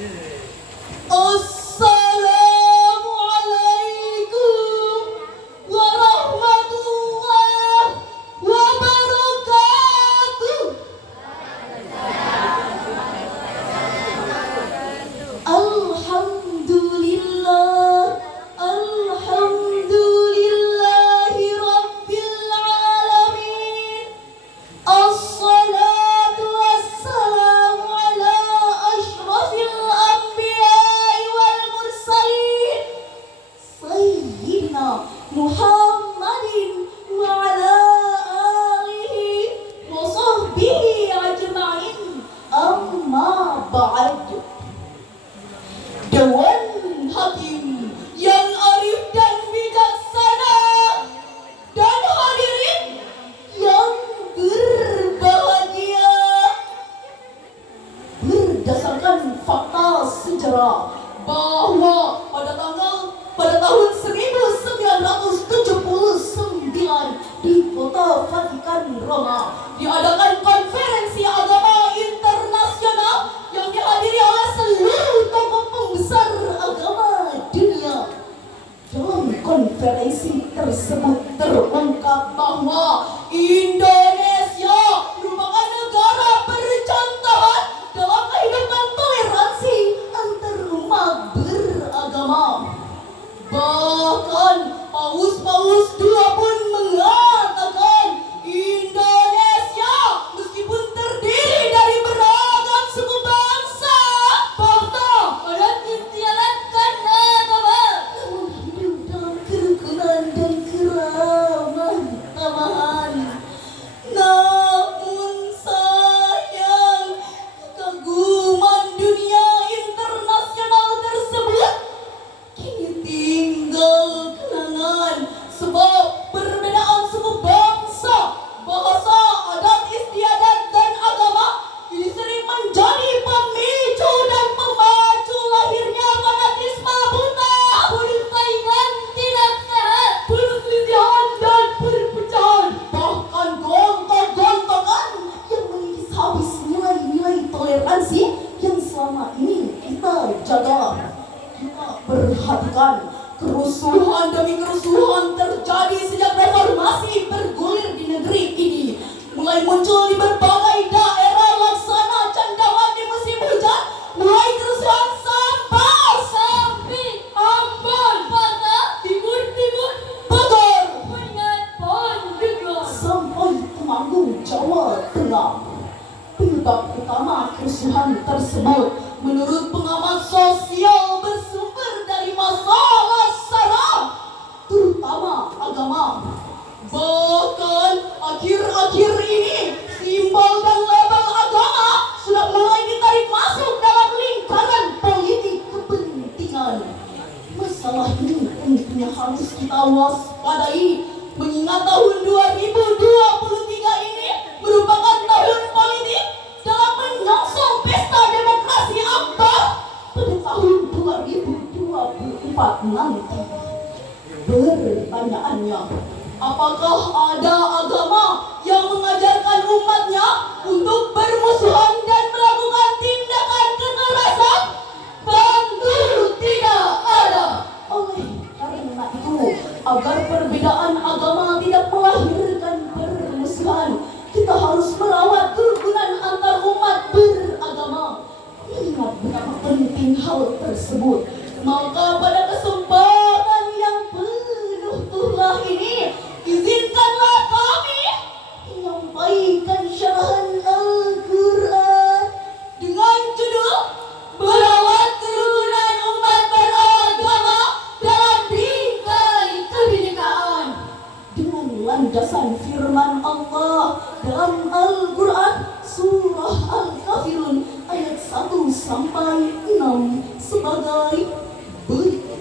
Assalamualaikum warahmatullahi wabarakatuh. Alhamdulillah, alhamdulillahi rabbil alamin. Assalatu wassalamu ala asyrafil anbiya'i wal mursalin Sayyidina Muhammadin wa ala alihi wa sahbihi ajma'in. Amma ba'd. Dewan Hakim yang arif dan bijaksana dan hadirin yang berbahagia, berdasarkan fakta sejarah bahwa pada tahun 1979 di kota Vatikan Roma diadakan konferensi agama internasional yang dihadiri oleh seluruh tokoh pembesar agama dunia. Dalam konferensi tersebut terungkap bahwa Indonesia merupakan negara percontohan dalam kehidupan toleransi antar umat beragama. Bahkan Paus II pun mengatakan Indonesia meskipun terdiri dari beragam suku bangsa, bangsa, adat istiadat dan agama, namun hidup dalam kerukunan dan keramah-tamahan. Namun sayang, kekaguman dunia internasional tersebut kini tinggal kenangan, sebab perbedaan suku bangsa, bahasa, adat istiadat dan agama ini sering menjadi pemicu dan pemacu lahirnya fanatisme buta, persaingan tidak sehat, perselisihan dan perpecahan, bahkan gontok-gontokan yang mengikis habis nilai-nilai toleransi yang selama ini kita jaga. Kita perhatikan kerusuhan demi kerusuhan terjadi sejak reformasi bergulir di negeri ini, mulai muncul di berbagai daerah laksana candawan di musim hujan, mulai kerusuhan sampah, Sampi, Ambon, Patah, Timur, Bogor, Kuningan, Pandeglang, sampai Temanggung, Jawa Tengah. Penyebab utama kerusuhan tersebut menurut pengamat sosial bersumber dari masalah sara, terutama agama. Bahkan akhir-akhir ini simbol dan label agama sudah mulai ditarik masuk dalam lingkaran politik kepentingan. Masalah ini tentunya harus kita waspadai, mengingat tahun 2023 ini merupakan tahun politik dalam menyongsong pesta demokrasi akbar pada tahun 2024 nanti. Pertanyaannya, apakah ada agama yang mengajarkan umatnya untuk bermusuhan dan melakukan tindakan kekerasan? Tentu tidak ada. Oleh karena itu, agar perbedaan agama tidak melahirkan permusuhan, kita harus merawat kerukunan antar umat beragama. Ingat betapa penting hal tersebut, maka pada kesempatan yang penuh tulah ini, izinkanlah kami menyampaikan syarahan Al-Quran dengan judul Merawat Kerukunan Umat Beragama dalam Bingkai Kebinekaan, dengan landasan firman Allah dalam Al-Quran surah Al-Kafirun ayat 1 sampai 6 sebagai berikut.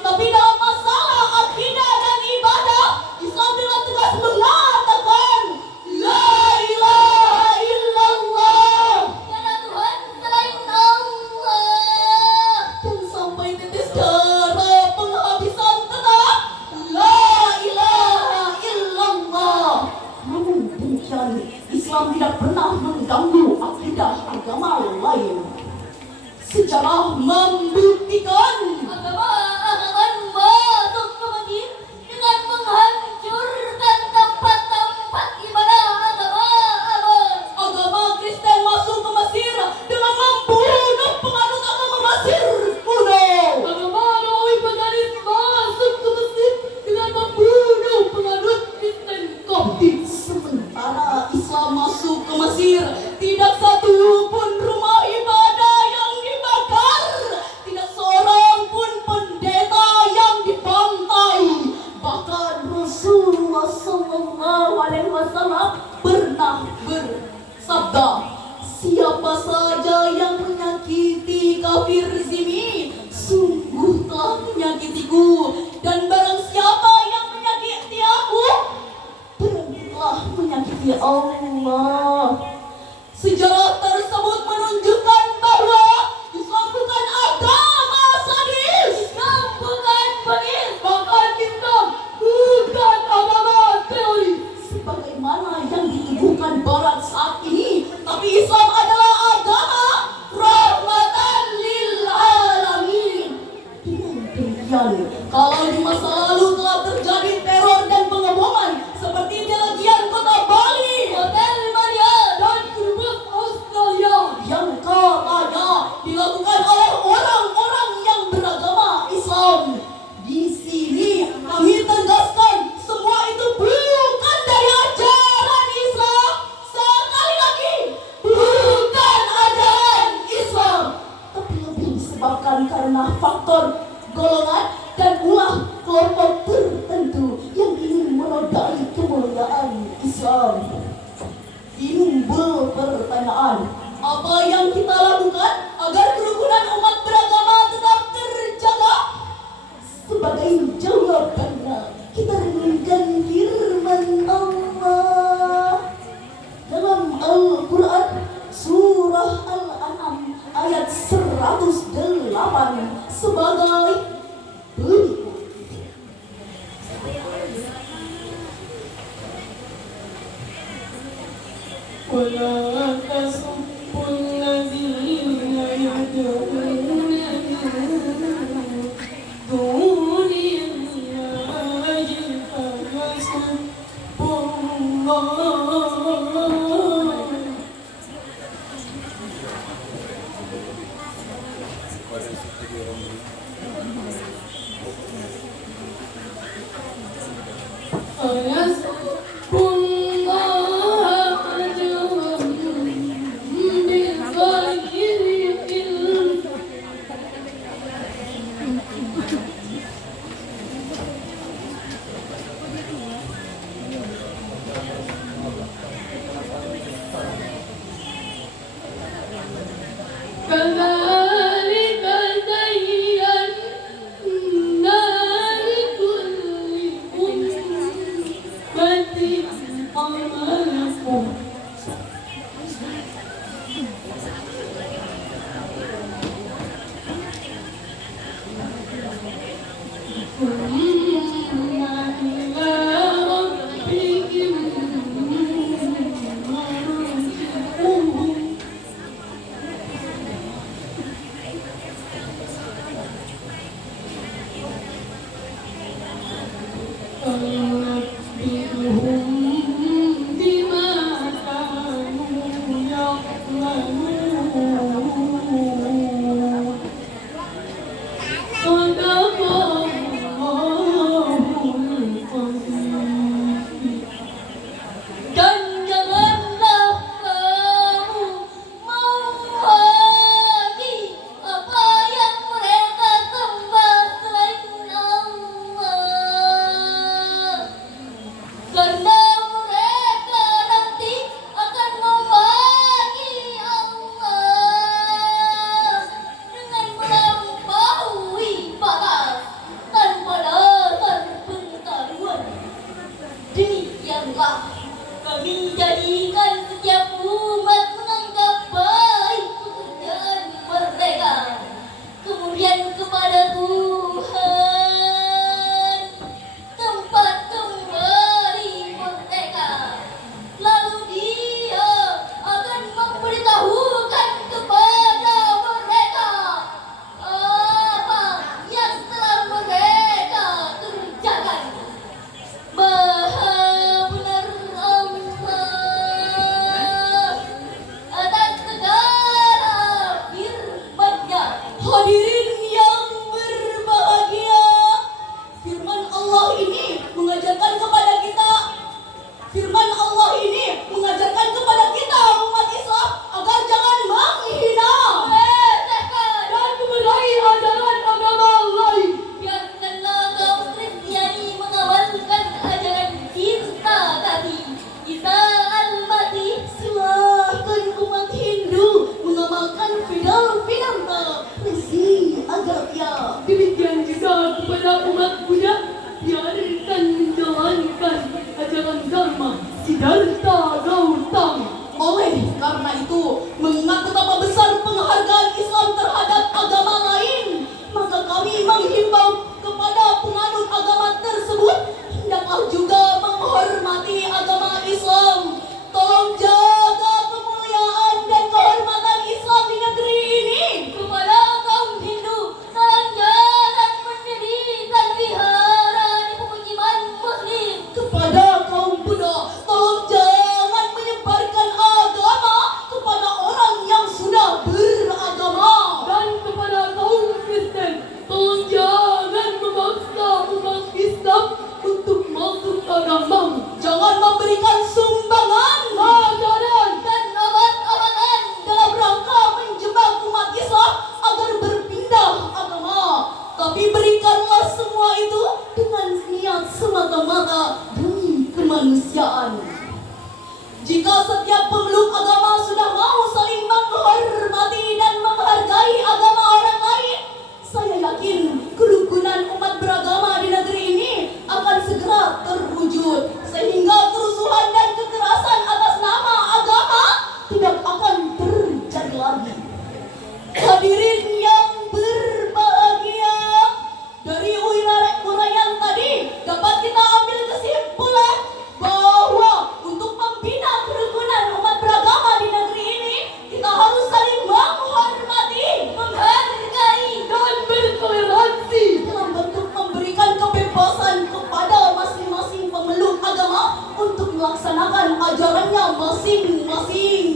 Tapi dalam masalah akidah dan ibadah, Islam dengan tegas mengatakan Islam tidak pernah mengganggu akidah agama lain. Sejarah membuktikan Agama akan masuk ke Mesir dengan menghancurkan tempat-tempat ibadah agama. agama Kristen masuk ke Mesir dengan membunuh penganut agama Mesir kuno. Agama Romawi Paganis masuk ke Mesir dengan membunuh penganut Kristen Koptik. Sementara Islam masuk ke Mesir, tidak satu pun rumah ibadah yang dibakar, tidak seorang pun pendeta yang dibantai. Bahkan Rasulullah SAW pernah bersabda, siapa saja yang menyakiti kafir zimmi, sungguh telah menyakitiku, dan barang siapa yang menyakiti aku, telah menyakiti Allah. Sejarah tersebut menunjukkan bahwa Islam bukan agama sadis, Islam bukan bengis, bahkan Islam bukan agama teori sebagaimana yang dituduhkan Barat saat ini, tapi Islam adalah agama rahmatan lil alamin. Dengan demikian, kalau di masa lalu telah terjadi teror dan pengeboman seperti di legian kota Bali, Hotel Maria, dan Turbus Australia yang katanya dilakukan oleh orang-orang yang beragama Islam. Di sini kami tegaskan semua itu bukan dari ajaran Islam. Sekali lagi, bukan ajaran Islam, tapi lebih disebabkan karena faktor golongan dan ulah kelompok tertentu yang ingin menodai kemuliaan Islam. Timbul pertanyaan, apa yang kita lakukan agar kerukunan umat beragama tetap terjaga? Sebagai jawabannya, kita renungkan firman Allah dalam Al-Quran surah Al-An'am ayat 108 sebagai berikut. ولا تسبوا الذين يدعون من دون الله فيسبوا الله. فيسبوا الله عدوا بغير علم. كذلك زينا لكل أمة عملهم ثم إلى ربهم مرجعهم فينبئهم بما كانوا يعملون. صدق الله العظيم. Dan janganlah kamu menghaji apa yang mereka sembah selain Allah, karena mereka nanti akan memaki Allah dengan melampaui batas tanpa dasar pengetahuan. Demikianlah kami jadikan setiap umat menganggap baik pekerjaan mereka, kemudian kepada Tuhan tempat kembali mereka, lalu Dia budayakan Dharma Siddhartha Gautama. Oleh karena itu, mengingat betapa besar penghargaan Islam terhadap agama lain, maka kami menghimbau kepada penganut agama tersebut, hendaklah juga menghormati agama Islam. Tolong jaga kemuliaan dan kehormatan Islam di negeri ini. Kepada kaum Hindu, tolong jangan mendirikan wihara di pemukiman Muslim. Kepada kaum Buddha, tolong jangan menyebarkan agama kepada orang yang sudah beragama. Dan kepada kaum Kristen, tolong jangan memaksa umat Islam untuk masuk agama. Jangan memberikan sumbangan, Ajaran dan obat-obatan dalam rangka menjebak umat Islam agar berpindah agama. Tapi berikanlah semua itu dengan niat semata-mata demi kemanusiaan. Jika setiap pemeluk agama sudah mau saling menghormati dan menghargai agama orang lain, saya yakin kerukunan umat beragama di negeri ini akan segera terwujud, sehingga kerusuhan dan kekerasan atas nama agama tidak akan terjadi lagi. Hadirin yang berbahagia, dari uraian tadi dapat kita ambil kesimpulan bahwa untuk membina kerukunan umat beragama di negeri ini, kita harus saling menghormati, menghargai, dan bertoleransi. dalam bentuk memberikan kebebasan kepada masing-masing pemeluk agama untuk melaksanakan ajarannya masing-masing.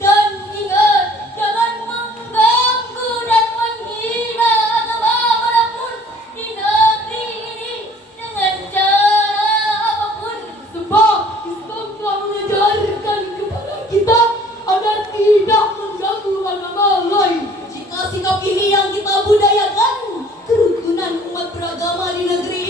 Dan ingat, jangan mengganggu dan menghina agama manapun di negeri ini dengan cara apapun. Sebab Islam telah mengajarkan kepada kita agar tidak mengganggu agama lain. Jika sikap ini yang kita budayakan, kerukunan umat beragama di negeri